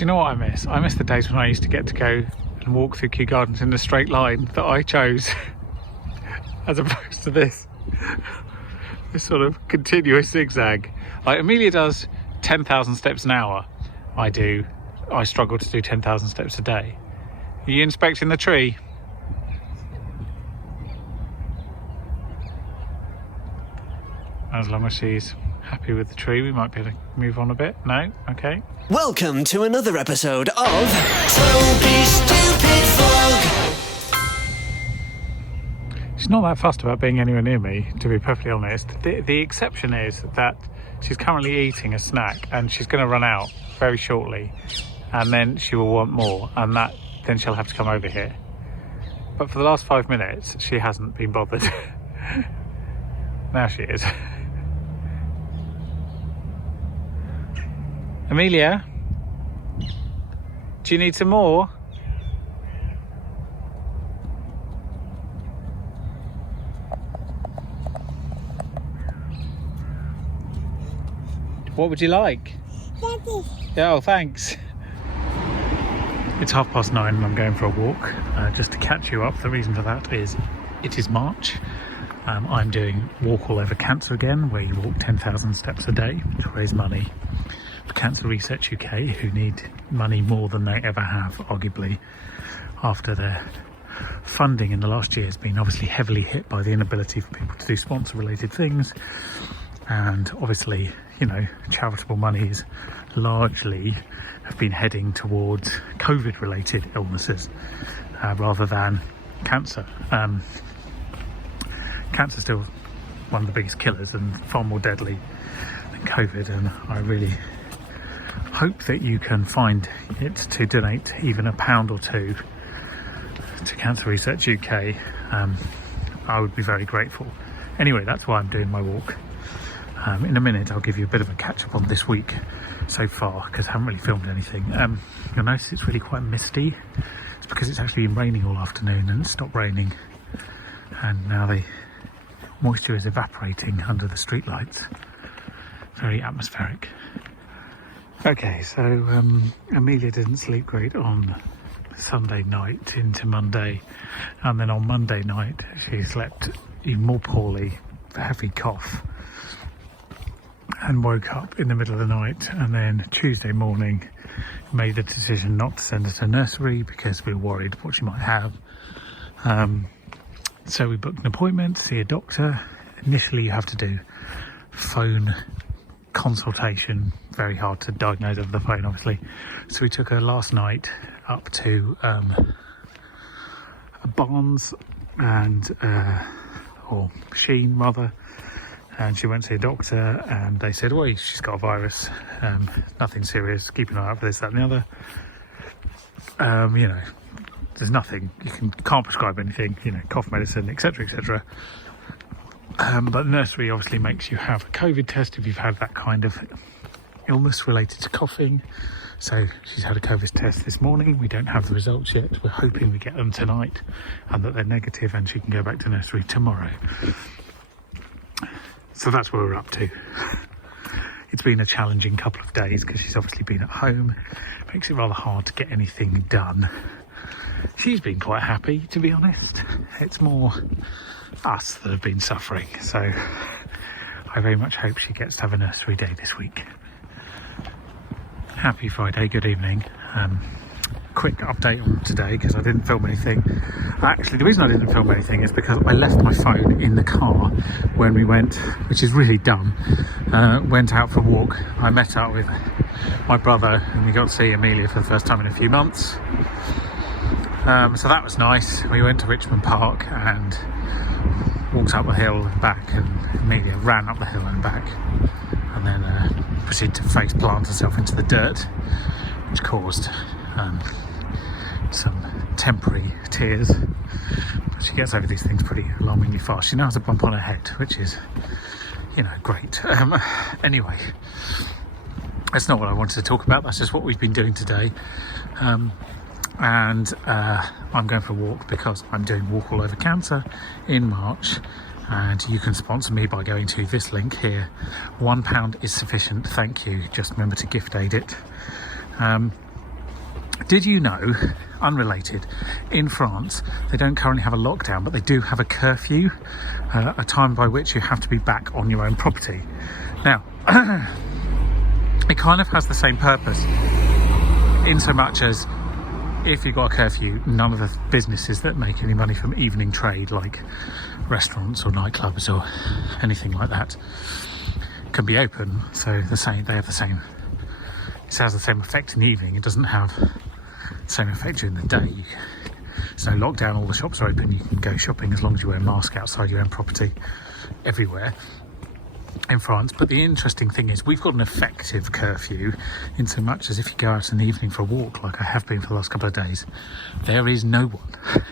Do you know what I miss? I miss the days when I used to get to go and walk through Kew Gardens in the straight line that I chose, as opposed to this sort of continuous zigzag. Like Amelia does 10,000 steps an hour. I struggle to do 10,000 steps a day. Are you inspecting the tree? As long as she's happy with the tree, we might be able to move on a bit. No? Okay. Welcome to another episode of Toby Stupid Vlog. She's not that fussed about being anywhere near me, to be perfectly honest. The exception is that she's currently eating a snack and she's going to run out very shortly, and then she will want more, and then she'll have to come over here. But for the last 5 minutes, she hasn't been bothered. Now she is. Amelia, do you need some more? What would you like? Daddy. Yeah, oh, thanks. It's 9:30 and I'm going for a walk. Just to catch you up, the reason for that is it is March. I'm doing Walk All Over Cancer again, where you walk 10,000 steps a day to raise money for Cancer Research UK, who need money more than they ever have, arguably, after their funding in the last year has been obviously heavily hit by the inability for people to do sponsor related things. And obviously, you know, charitable monies largely have been heading towards COVID related illnesses rather than cancer. Cancer is still one of the biggest killers and far more deadly than COVID, and I really hope that you can find it to donate even £1 or £2 to Cancer Research UK. I would be very grateful. Anyway, that's why I'm doing my walk. In a minute I'll give you a bit of a catch up on this week so far, because I haven't really filmed anything. You'll notice it's really quite misty. It's because it's actually been raining all afternoon and it's stopped raining, and now the moisture is evaporating under the street lights. Very atmospheric. Okay, so Amelia didn't sleep great on Sunday night into Monday, and then on Monday night she slept even more poorly, a heavy cough, and woke up in the middle of the night, and then Tuesday morning made the decision not to send her to nursery because we were worried what she might have. So we booked an appointment to see a doctor. Initially you have to do phone consultation, very hard to diagnose over the phone obviously. So we took her last night up to Barnes and or Sheen rather, and she went to see a doctor, and they said, well, she's got a virus, nothing serious, keep an eye out for this, that and the other. You know, there's nothing, can't prescribe anything, you know, cough medicine, etc, etc. But nursery obviously makes you have a COVID test if you've had that kind of illness related to coughing. So she's had a COVID test this morning. We don't have the results yet. We're hoping we get them tonight and that they're negative, and she can go back to nursery tomorrow. So that's where we're up to. It's been a challenging couple of days because she's obviously been at home. Makes it rather hard to get anything done. She's been quite happy, to be honest. It's more us that have been suffering. So I very much hope she gets to have a nursery day this week. Happy Friday, good evening. Quick update on today because I didn't film anything. Actually, the reason I didn't film anything is because I left my phone in the car when we went, which is really dumb, went out for a walk. I met up with my brother and we got to see Amelia for the first time in a few months. So that was nice. We went to Richmond Park and walked up the hill and back, and Amelia ran up the hill and back, and then proceeded to face plant herself into the dirt, which caused some temporary tears. She gets over these things pretty alarmingly fast. She now has a bump on her head, which is, you know, great. Anyway, that's not what I wanted to talk about. That's just what we've been doing today. And I'm going for a walk because I'm doing Walk All Over Cancer in March, and you can sponsor me by going to this link here. £1 is sufficient, thank you. Just remember to gift aid it. Did you know, unrelated, in France they don't currently have a lockdown, but they do have a curfew, a time by which you have to be back on your own property. Now, it kind of has the same purpose, in so much as if you've got a curfew, none of the businesses that make any money from evening trade, like restaurants or nightclubs or anything like that, can be open. So they have the same, it has the same effect in the evening. It doesn't have the same effect during the day. There's no lockdown, all the shops are open, you can go shopping as long as you wear a mask outside your own property everywhere in France. But the interesting thing is we've got an effective curfew, in so much as if you go out in the evening for a walk, like I have been for the last couple of days, there is no one.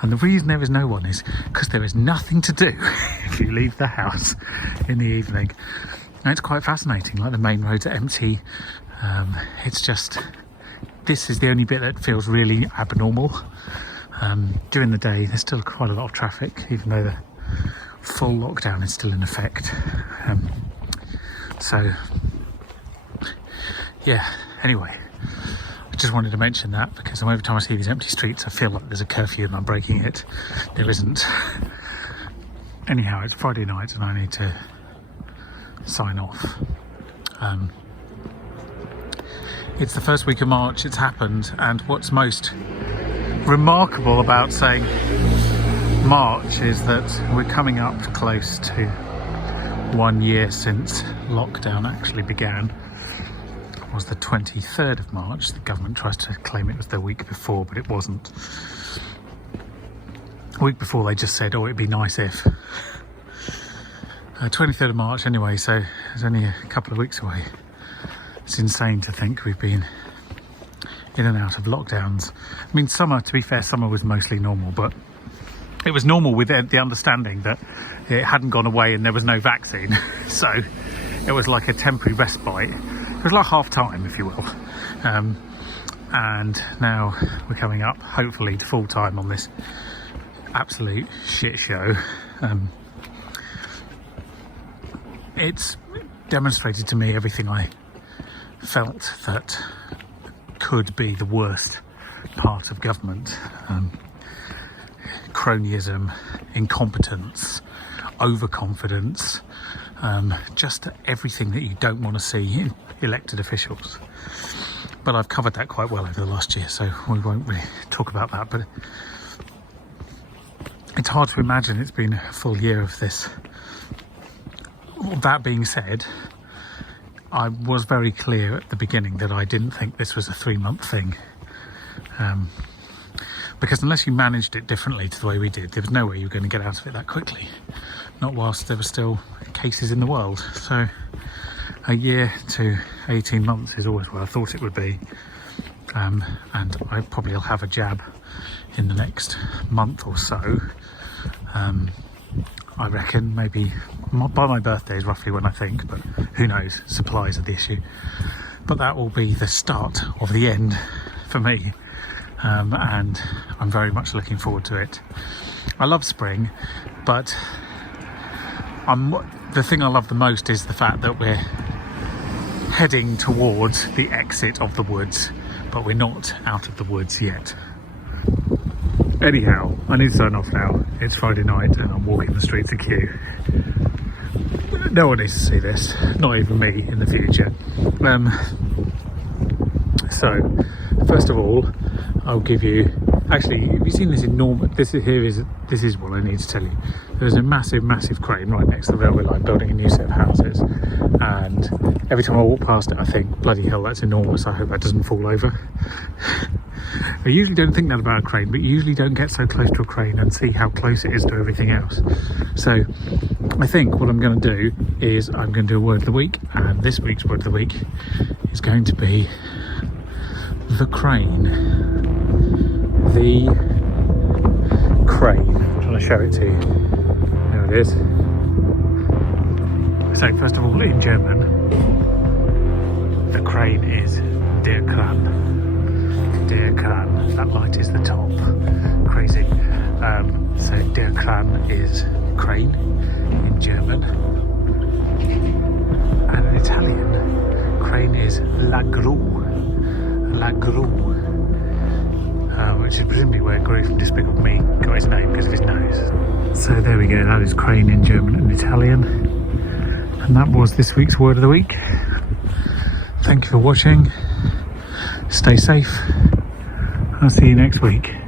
And the reason there is no one is because there is nothing to do if you leave the house in the evening. And it's quite fascinating, like the main roads are empty. It's just, this is the only bit that feels really abnormal. During the day there's still quite a lot of traffic, even though the full lockdown is still in effect. So yeah, anyway, I just wanted to mention that because every time I see these empty streets I feel like there's a curfew and I'm breaking it. There isn't. Anyhow, it's Friday night and I need to sign off. It's the first week of March, it's happened, and what's most remarkable about saying March is that we're coming up close to 1 year since lockdown actually began. It was the 23rd of March. The government tries to claim it was the week before, but it wasn't. A week before they just said, oh, it'd be nice if. 23rd of March anyway, so it's only a couple of weeks away. It's insane to think we've been in and out of lockdowns. I mean, summer, to be fair, summer was mostly normal, but it was normal with the understanding that it hadn't gone away and there was no vaccine. So it was like a temporary respite. It was like half time, if you will. And now we're coming up, hopefully, to full time on this absolute shit show. It's demonstrated to me everything I felt that could be the worst part of government. Cronyism, incompetence, overconfidence, just everything that you don't want to see in elected officials. But I've covered that quite well over the last year, so we won't really talk about that. But it's hard to imagine it's been a full year of this. That being said, I was very clear at the beginning that I didn't think this was a 3-month thing. Because unless you managed it differently to the way we did, there was no way you were going to get out of it that quickly. Not whilst there were still cases in the world. So a year to 18 months is always what I thought it would be. And I probably will have a jab in the next month or so. I reckon maybe by my birthday is roughly when I think, but who knows, supplies are the issue. But that will be the start of the end for me. And I'm very much looking forward to it. I love spring, but the thing I love the most is the fact that we're heading towards the exit of the woods, but we're not out of the woods yet. Anyhow, I need to sign off now. It's Friday night and I'm walking the streets of Kew. No one needs to see this, not even me in the future. So, first of all, I'll give you. Actually, have you seen this enormous? This is what I need to tell you. There's a massive crane right next to the railway line, building a new set of houses. And every time I walk past it, I think, bloody hell, that's enormous. I hope that doesn't fall over. I usually don't think that about a crane, but you usually don't get so close to a crane and see how close it is to everything else. So I think what I'm going to do is I'm going to do a word of the week, and this week's word of the week is going to be the crane. The crane. I'm trying to show it to you. There it is. So first of all, in German, the crane is der Kran. Der Kran. That light is the top. Crazy. So der Kran is crane in German. And in Italian, crane is la gru. La gru. which is presumably where Gru from Despicable Me got his name because of his nose. So there we go, that is crane in German and Italian. And that was this week's Word of the Week. Thank you for watching. Stay safe. I'll see you next week.